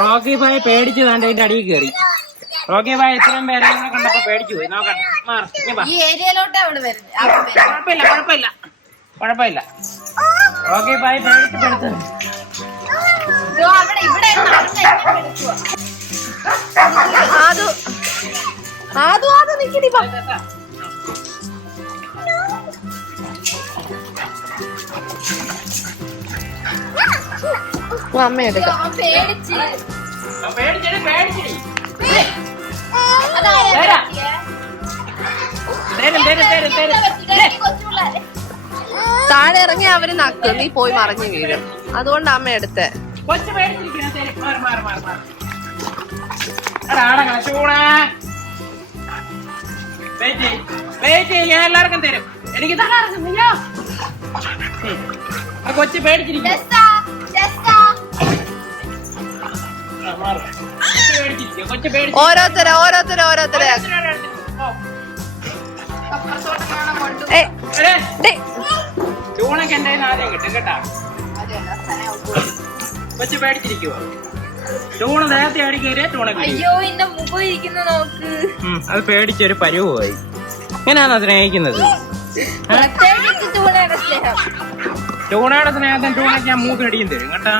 Rocky bhai പേടിച്ചു വേണ്ട അതിന്റെ അടിയിൽ കയറി. റോക്കി ഭായ് ഇത്രയും പേരെ കണ്ടപ്പോ പേടിച്ചു പോയി. നോക്കട്ടെ, ഈ ഏരിയയിലോട്ട് അവിടെ കുഴപ്പമില്ല. റോക്കി ഭായ് പേടിച്ചു പെടുത്തു. അമ്മ എടുക്കാം. താഴെ ഇറങ്ങി അവര് നക്ക്, നീ പോയി മറിഞ്ഞു വീഴും. അതുകൊണ്ട് അമ്മ എടുത്തേ. ഞാൻ എല്ലാവർക്കും തരും. എനിക്ക് കൊച്ചു പേടിച്ചിരിക്കും. ഓരോരുത്തരെ ചൂണൊക്കെ എന്റെ ആദ്യം കിട്ടും കേട്ടാ. കൊച്ചു പേടിച്ചിരിക്കുവോ? ചൂണ നേരത്തെ അടിക്കേറിയ ചൂണ. അത് പേടിച്ചൊരു പരുവായി. ഇങ്ങനെയാണോ സ്നേഹിക്കുന്നത്? ചൂണയുടെ സ്നേഹത്തിന് ചൂണയ്ക്ക് ഞാൻ മൂക്കിനടിയും തരും കേട്ടാ.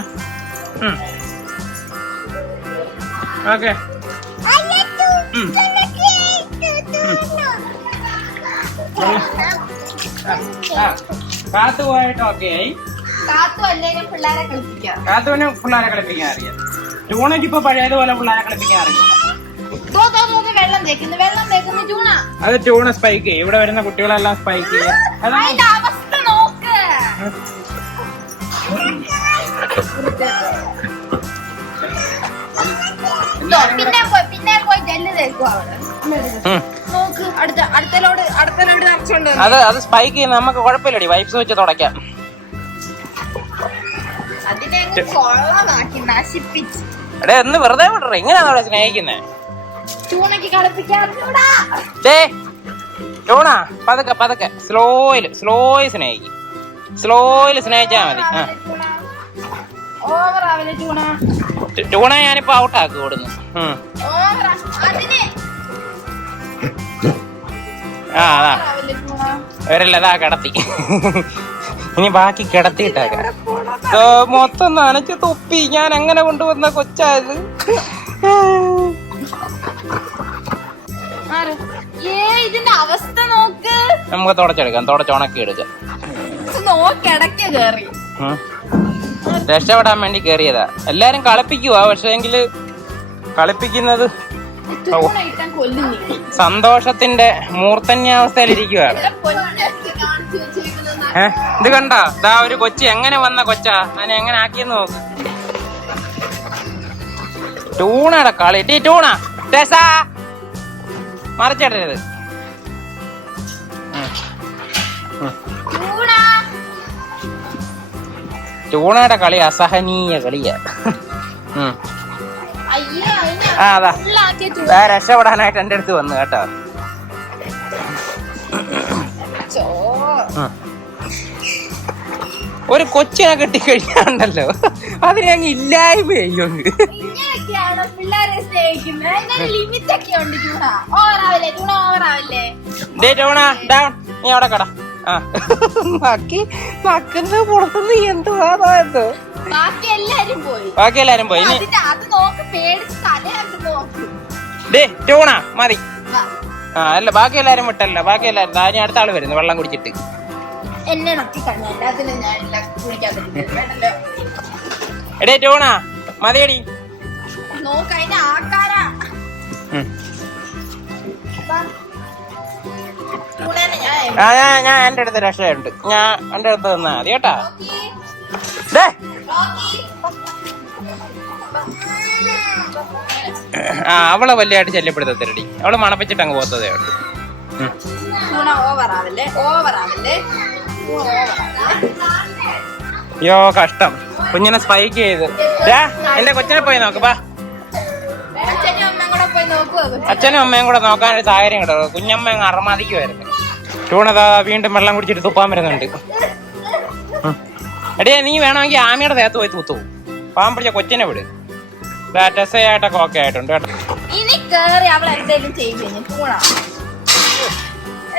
ഓക്കെ, കാത്തു പോയിട്ട് ഓക്കെ ആയി. കാത്തുവിന് പിള്ളേരെ കളിപ്പിക്കാൻ അറിയാം. ചൂണയ്ക്ക് ഇപ്പൊ പഴയതുപോലെ പിള്ളേരെ കളിപ്പിക്കാൻ അറിയില്ല. അത് ചൂണ സ്പൈക്ക് ചെയ്യും. ഇവിടെ വരുന്ന കുട്ടികളെല്ലാം സ്പൈക്ക് ചെയ്യും. അത് സ്പൈക്ക് ചെയ്യുന്ന നമുക്ക് കുഴപ്പമില്ലടി, വൈപ്സ് വെച്ച് തുടയ്ക്കാം. എടേ ഒന്ന് വെറുതെ വിടറേ. ഇങ്ങനെയാണോ അവിടെ സ്നേഹിക്കുന്നേ? ചൂണ പതുക്കെ സ്ലോയിൽ സ്നേഹിക്കും. സ്ലോയിൽ സ്നേഹിച്ചാ മതി. ചൂണ ഞാനിപ്പോ ഔട്ടാക്കി ഓടുന്നു. അവരല്ലതാ കിടത്തി. ഇനി ബാക്കി കിടത്തിയിട്ടേക്ക. മൊത്തം നനച്ച് തുപ്പി. ഞാൻ എങ്ങനെ കൊണ്ടുവന്ന കൊച്ചായത്. ഇതിന്റെ അവസ്ഥ നോക്ക്. നമുക്ക് തുടച്ചെടുക്കാം, തുടച്ചുണക്കി എടുക്കാം. രക്ഷപ്പെടാൻ വേണ്ടി കേറിയതാ. എല്ലാരും കളിപ്പിക്കുവാ, പക്ഷെ എങ്കില് കളിപ്പിക്കുന്നത് സന്തോഷത്തിന്റെ മൂർധന്യാവസ്ഥയിലിരിക്കുവാണ്. ഇത് കണ്ടാ, ദാ ഒരു കൊച്ചി എങ്ങനെ വന്ന കൊച്ചാ. അതിനെ എങ്ങനെ ആക്കിയെന്ന് നോക്ക്. ടൂണയുടെ കളി. ടൂണ മറിച്ചിടരുത്. ടൂണയുടെ കളി അസഹനീയ കളിയാ. അതാ രക്ഷപ്പെടാനായിട്ട് എന്റെ അടുത്ത് വന്നു കേട്ടോ. ഒരു കൊച്ചിനെ കെട്ടിക്കഴിഞ്ഞാണ്ടല്ലോ അതിനെ അങ്ങ് ഇല്ലായ്മ ചെയ്യും. നീ അവിടെ കട നക്കുന്ന പുറത്തുനിന്ന് എന്തുവാ എന്തോ. ബാക്കി എല്ലാരും പോയി. ടൂണ മതി. അല്ല ബാക്കി എല്ലാരും വിട്ടല്ല. ബാക്കി എല്ലാരും ഞാൻ അടുത്ത ആള് വരുന്നു വെള്ളം കുടിച്ചിട്ട്. എടേ ടൂണ മതിയടി. ഞാൻ എന്റെ അടുത്ത് രക്ഷയുണ്ട്. ഞാൻ എന്റെ അടുത്ത് തന്നാ മതി കേട്ടാ. അവളെ വല്യായിട്ട് ശല്യപ്പെടുത്തരടി. അവള് മണപ്പിച്ചിട്ട് അങ്ങ് പോത്തതേ ഉള്ളൂ. അയ്യോ കഷ്ടം. കുഞ്ഞിനെ സ്പൈക്ക് ചെയ്ത്. എന്റെ കൊച്ചിനെ പോയി നോക്ക്. അച്ഛനും അമ്മയും കൂടെ നോക്കാനൊരു സാഹചര്യം കിട്ടും. കുഞ്ഞമ്മ അങ്ങ് അറമാദിക്കുമായിരുന്നു. ചൂണതാ വീണ്ടും വെള്ളം കുടിച്ചിട്ട് തുപ്പാൻ വരുന്നുണ്ട്. എടിയെ നീ വേണമെങ്കിൽ ആമയുടെ ദേഹത്ത് പോയി തൂത്തു. പാവം പിടിച്ച കൊച്ചിനെ വിട്. ടെസയായിട്ടൊക്കെ ഓക്കെ ആയിട്ടുണ്ട് കേട്ടോ. ഇനി കേറി അവൾ എന്തെങ്കിലും ചെയ്യും. പൂണ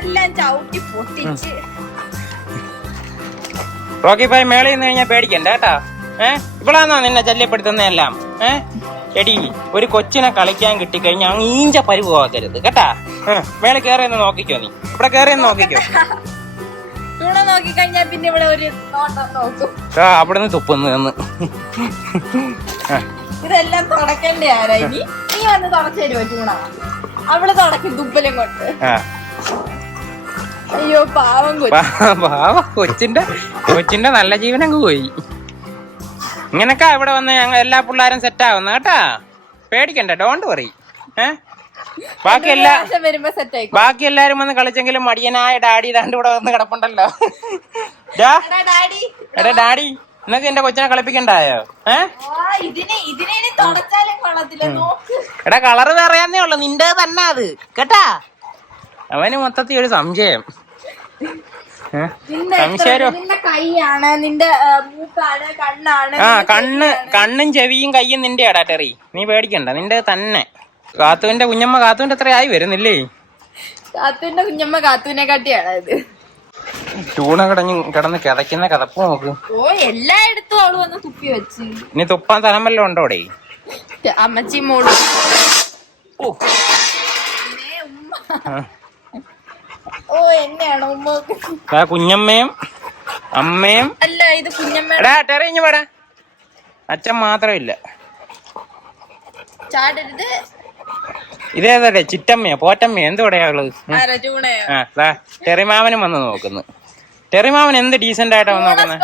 എല്ലാം ചവിട്ടി പൊട്ടിച്ച്. റോക്കി ഭായ് മേളിൽ നിന്ന് കഴിഞ്ഞാൽ പേടിക്കണ്ട കേട്ടാ. ഇവളാന്നോ നിന്നെ ശല്യപ്പെടുത്തുന്നതെല്ലാം? എടി, ഒരു കൊച്ചിനെ കളിക്കാൻ കിട്ടിക്കഴിഞ്ഞാൽ അങ്ങീഞ്ച പരിവാക്കരുത് കേട്ടാ. മേളിൽ കയറിയെന്ന് നോക്കിക്കോ, നീ ഇവിടെ കയറിയെന്ന് നോക്കിക്കോ. പൂണ നോക്കിക്കഴിഞ്ഞാ പിന്നെ ഇവിടെ ഒരു നോട്ടം നോക്കും. അവിടെ നിന്ന് തുപ്പുന്നു. ഇതെല്ലാം തുടക്കണ്ടേ ആരാ? ഇനി നീ വന്ന് തുടച്ചു തരുമോ പൂണ? അവള് തുടക്കും തുപ്പലും കൊണ്ട്. അയ്യോ പാവം കൊച്ചിന്റെ നല്ല ജീവനങ്ങ് പോയി. ഇങ്ങനൊക്കെ ഇവിടെ വന്ന് ഞങ്ങൾ എല്ലാ പിള്ളേരും സെറ്റ് ആവുന്ന കേട്ടാ. പേടിക്കണ്ട, ഡോണ്ട് വറി. ബാക്കി എല്ലാരും വന്ന് കളിച്ചെങ്കിലും മടിയനായ ഡാഡി ഇതാണ്ട് ഇവിടെ വന്ന് കിടപ്പുണ്ടല്ലോ. എടാ ഡാഡി, നിനക്ക് എന്റെ കൊച്ചിനെ കളിപ്പിക്കണ്ടായോ? എടാ കളറ് പറയാന്നേ ഉള്ളു, നിന്റെ തന്നെ അത് കേട്ടാ. അവന് മൊത്തത്തിൽ ഒരു സംശയം. കണ്ണും ചെവിയും കയ്യും നിന്റെ ആടാ ടെറി, നീ പേടിക്കണ്ട, നിന്റെ തന്നെ. കാത്തുവിന്റെ കുഞ്ഞമ്മ കാത്തുവിന്റെ എത്രയായി വരുന്നില്ലേ? കാത്തുവിന്റെ കുഞ്ഞമ്മ കാത്തുവിനെ കാട്ടിയാണ് ഇത്. ചൂണ കിടന്ന് കിതയ്ക്കുന്ന കഥപ്പ് നോക്ക്. ഓ എല്ലായിടത്തും അവള് വന്ന് തുപ്പി വെച്ച്. ഇനി തുപ്പാൻ സ്ഥലം വല്ലതും ഉണ്ടോടെ? അമ്മച്ചി മോള് ഓ എന്നെയാണോ ഉമ്മ? കുഞ്ഞമ്മയും അമ്മയും അല്ല, ഇത് കുഞ്ഞമ്മ. ടെറിഞ്ഞു വേടാ, അച്ഛൻ മാത്രമില്ല. ചാടരുത്. ഇതേതേ ചിറ്റമ്മയോ പോറ്റമ്മയോ എന്തോടെയാ ഉള്ളത്? ടെറിമാമനും വന്ന് നോക്കുന്നു. ടെറിമാമൻ എന്ത് ഡീസന്റ് ആയിട്ടാ വന്ന് നോക്കുന്നത്?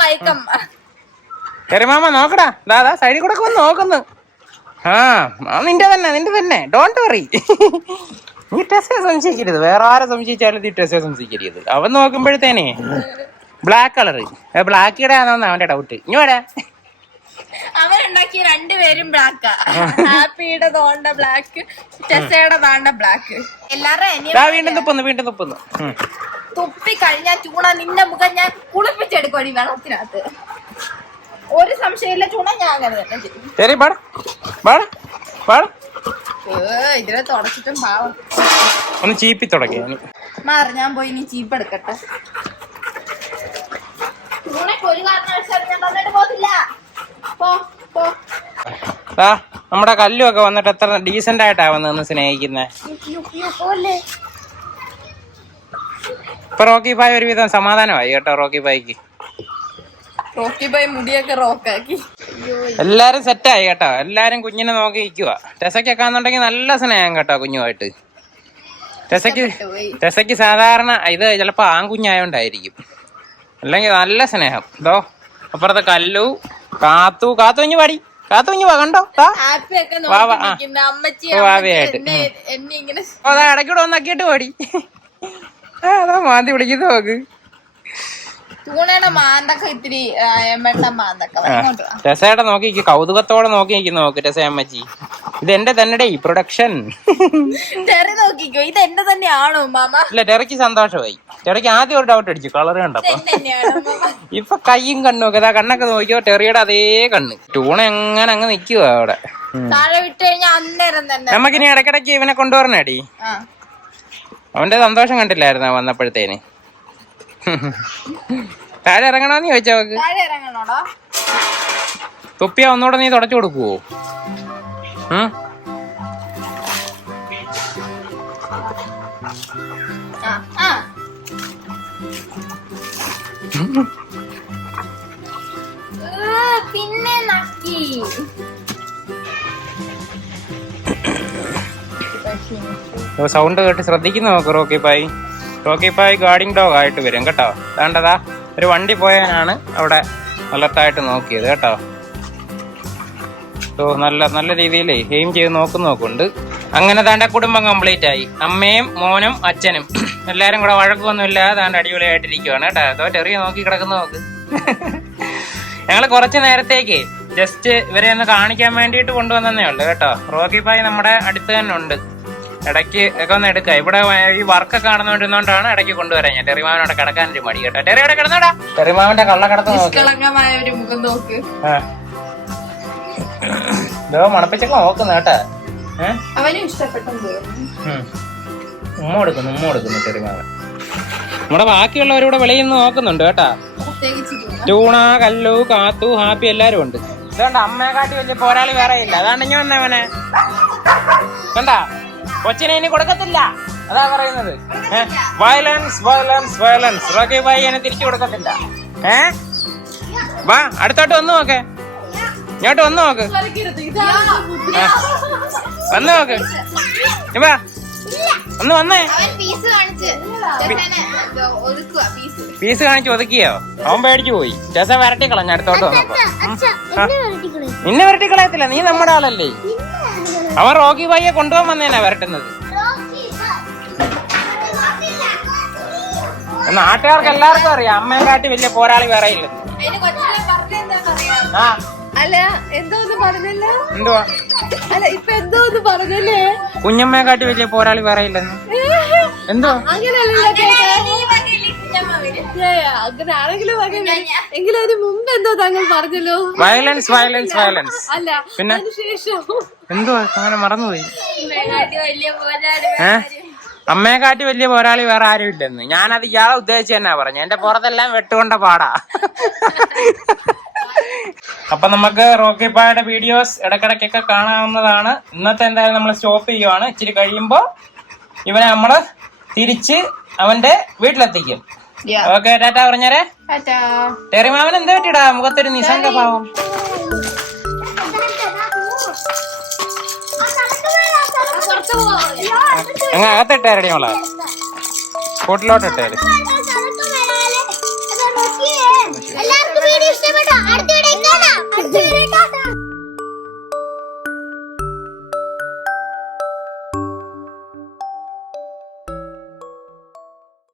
ടെറിമാമ നോക്കടാ, ദാ സൈഡിൽ കൂടെ വന്ന് നോക്കുന്നു. നിന്റെ തന്നെ ഡോണ്ട് വറി. നീ ടെസ്സെ സംശയിക്കരുത്, വേറെ ആരെ സംശയിച്ചാലും നീ ടെസ്സെ സംശയിക്കരുത്. അവൻ നോക്കുമ്പോഴത്തേനെ ബ്ലാക്ക് കളറ്, ബ്ലാക്കിയുടെ ആണോന്ന് അവന്റെ ഡൗട്ട്. ഇങ്ങോടെ അവരുണ്ടാക്കിയ രണ്ടുപേരും ബ്ലാക്കാ. ഹാപ്പിയുടെ തോണ്ട ബ്ലാക്ക്, ടെസ്സയുടെ തോണ്ട ബ്ലാക്ക്. എല്ലാവരും വീണ്ടും തുപ്പുന്നു. തുപ്പി കഴിഞ്ഞാൽ ചൂണ നിന്റെ മുഖം ഞാൻ കുളിപ്പിച്ചെടുക്കും ഈ വെള്ളത്തിനകത്ത്. ഒരു സംശയമില്ല ചൂണ, ഞാൻ അങ്ങനെ തന്നെ ചെയ്യും. ഇതിനെ തുടച്ചിട്ടും പാവം. ഒന്ന് ചീപ്പി തുടങ്ങി മാറി, ഞാൻ പോയി ഇനി ചീപ്പ് എടുക്കട്ടെ. ചൂണക്ക് ഒരു കാരണവശാലും ഞാൻ തന്നിട്ട് പോകില്ല. നമ്മുടെ കല്ലുമൊക്കെ വന്നിട്ട് എത്ര ഡീസന്റ് ആയിട്ടാ വന്ന് സ്നേഹിക്കുന്നേ. ഇപ്പൊ റോക്കി ഭായ് ഒരുവിധം സമാധാനമായി കേട്ടോ. റോക്കി ഭായിക്ക് മുടിയൊക്കെ റോക്കാക്കി. എല്ലാരും സെറ്റായി കേട്ടോ. എല്ലാരും കുഞ്ഞിനെ നോക്കി നിൽക്കുക. ടെസക്കൊക്കെ ആണെന്നുണ്ടെങ്കിൽ നല്ല സ്നേഹം കേട്ടോ കുഞ്ഞുമായിട്ട്. ടെസയ്ക്ക് സാധാരണ ഇത് ചിലപ്പോ ആൺകുഞ്ഞായോണ്ടായിരിക്കും, അല്ലെങ്കിൽ നല്ല സ്നേഹം. ഇതോ അപ്പുറത്തെ കല്ലു, കാത്തു കുഞ്ഞു പാടി, കാത്തു കുഞ്ഞു വാ കണ്ടോ. വാവയായിട്ട് അതാ ഇടയ്ക്കൂടെ ഒന്നാക്കിയിട്ട് പാടി. അതാ മാന്തി പിടിക്കുന്നു നോക്ക്. ടെസയുടെ നോക്കി കൗതുകത്തോടെ നോക്കി നിൽക്കുന്നു നോക്ക് ടെസ അമ്മച്ചി. ഇത് എന്റെ തന്നെ പ്രൊഡക്ഷൻ. നോക്കിക്കോ, ഇത് എന്റെ തന്നെയാണോ മാമ? ഇല്ല, ടെറയ്ക്ക് സന്തോഷമായി. ടെറയ്ക്ക് ആദ്യം ഒരു ഡൗട്ട് അടിച്ചു കളർ കണ്ടപ്പോ. ഇപ്പൊ കയ്യും കണ്ണും ഒക്കെ കണ്ണൊക്കെ നോക്കിയോ, ടെറിയുടെ അതേ കണ്ണ്. ടൂണ എങ്ങനെ അങ്ങ് നിക്കുവോ അവിടെ. നമുക്കിനി ഇടയ്ക്കിടയ്ക്ക് ഇവനെ കൊണ്ടുവരണേടി. അവന്റെ സന്തോഷം കണ്ടില്ലായിരുന്നോ വന്നപ്പോഴത്തേന്? താഴെ ഇറങ്ങണോന്ന് ചോദിച്ചാ നോക്ക്. തൊപ്പിയാ ഒന്നുകൂടെ നീ തുടച്ചു കൊടുക്കുവോ? പിന്നെ നക്കി സൗണ്ട് കേട്ട് ശ്രദ്ധിക്കുന്നു നോക്ക് റോക്കി പായ്. റോക്കി പായ് ഗാർഡിങ് ഡോഗ് ആയിട്ട് വരും കേട്ടോ. വേണ്ടതാ ഒരു വണ്ടി പോയാനാണ് അവിടെ അലർട്ടായിട്ട് നോക്കിയത് കേട്ടോ. നല്ല രീതിയിൽ എയിം ചെയ്ത് നോക്കുന്നുണ്ട്. അങ്ങനെ താണ്ട കുടുംബം കംപ്ലീറ്റ് ആയി. അമ്മയും മോനും അച്ഛനും എല്ലാരും കൂടെ വഴക്കൊന്നുമില്ല, താണ്ട് അടിപൊളിയായിട്ടിരിക്കുവാണ് കേട്ടോ. അതോ ചെറിയ നോക്കി കിടക്കുന്ന നോക്ക്. ഞങ്ങൾ കുറച്ച് നേരത്തേക്ക് ജസ്റ്റ് ഇവരെ ഒന്ന് കാണിക്കാൻ വേണ്ടിയിട്ട് കൊണ്ടുവന്നേ ഉള്ളു കേട്ടോ. റോക്കി പായ് നമ്മുടെ അടുത്ത് തന്നെ ഉണ്ട്. ഇടയ്ക്ക് ഒക്കെ ഒന്ന് എടുക്കാം. ഇവിടെ ഈ വർക്കൊക്കെ നടന്നുകൊണ്ടിരുന്നോണ്ടാണ് ഇടയ്ക്ക് കൊണ്ടുവരാൻ ഞാൻ. ടെറിമാവനോടെ കിടക്കാനൊരു മടി കേട്ടോ. ടെറിയോടെ കിടന്നോടാ. ടെറിമാവന്റെ കള്ളക്കടത്ത് നോക്ക്. ഇതോ മണപ്പിച്ചൊക്കെ നോക്കുന്നു കേട്ടാ. അവനും ഇഷ്ടപ്പെട്ടെന്ന് തോന്നുന്നു. ഉമ്മ കൊടുക്കുന്നു ചെറിയമാവൻ. നമ്മുടെ ബാക്കിയുള്ളവരിവിടെ വെളിയിൽ നിന്ന് നോക്കുന്നുണ്ട് കേട്ടാ. പ്രത്യേകിച്ച് ടൂണ, കല്ലു, കാത്തു, ഹാപ്പി എല്ലാരും ഉണ്ട്. ഇതുകൊണ്ട് അമ്മയെ കാട്ടി വലിയ പോരാളി വേറെ ഇല്ല. അതാണ് ഞാൻ വന്നവനെ കണ്ടാ. കൊച്ചിനെ ഇനി കൊടുക്കത്തില്ല, അതാ പറയുന്നത്. Violence violence violence. റോക്കി ഭായി എന്നെ തിരിച്ചു കൊടുക്കത്തില്ല. വാ അടുത്തോട്ട് വന്നു നോക്കേ, ഇങ്ങോട്ട് വന്നു നോക്ക്, വന്നു നോക്ക്. വാ ഒന്ന് വന്നേ. പീസ് കാണിച്ച് ഒതുക്കിയോ? അവൻ പേടിച്ചു പോയി. രസ വരട്ടി കളഞ്ഞ അടുത്തോട്ട് വന്നപ്പോ. നിന്നെ വരട്ടി കളയത്തില്ല, നീ നമ്മുടെ ആളല്ലേ. അവൻ റോക്കി ഭായിയെ കൊണ്ടുപോകാൻ വന്നേനാ വരട്ടുന്നത്. നാട്ടുകാർക്ക് എല്ലാവർക്കും അറിയാം അമ്മയെ കാട്ടി വലിയ പോരാളി വേറെ ഇല്ലെന്ന്. ആ അല്ല എന്തോന്ന് പറഞ്ഞല്ലോ. എന്തുവാ? അല്ല ഇപ്പൊ എന്തോന്ന് പറഞ്ഞല്ലേ? കുഞ്ഞമ്മയെ കാട്ടി വലിയ പോരാളി വേറെ ഇല്ലെന്ന്. എന്തുവാ? അങ്ങനെയല്ലല്ലോ അങ്ങനെ ആരെങ്കിലും എങ്കിലും അതിന് മുമ്പ് എന്തോ താങ്കൾ പറഞ്ഞല്ലോ. Violence violence violence. അല്ല പിന്നെ ശേഷം എന്തുവാ അങ്ങനെ മറന്നുപോയി? അമ്മയെ കാട്ടി വലിയ പോരാളി വേറെ ആരും ഇല്ലെന്ന്. ഞാനത് ഇയാളെ ഉദ്ദേശിച്ച് തന്നെയാ പറഞ്ഞു. എന്റെ പുറത്തെല്ലാം വെട്ടുകൊണ്ട പാടാ. അപ്പൊ നമുക്ക് റോക്കി പായുടെ വീഡിയോസ് ഇടക്കിടക്കൊക്കെ കാണാവുന്നതാണ്. ഇന്നത്തെ എന്തായാലും നമ്മൾ സ്റ്റോപ്പ് ചെയ്യുവാണ്. ഇച്ചിരി കഴിയുമ്പോ ഇവനെ നമ്മള് തിരിച്ച് അവന്റെ വീട്ടിലെത്തിക്കും. ഓക്കെ ടാറ്റാ പറഞ്ഞേരെ. ടെറിമാവൻ എന്താ പറ്റിടാ മുഖത്തൊരു നിസ്സംഗ ഭാവം? അങ്ങ് അകത്തിട്ടേരടി മോളെ, കൂട്ടിലോട്ടിട്ടേര്.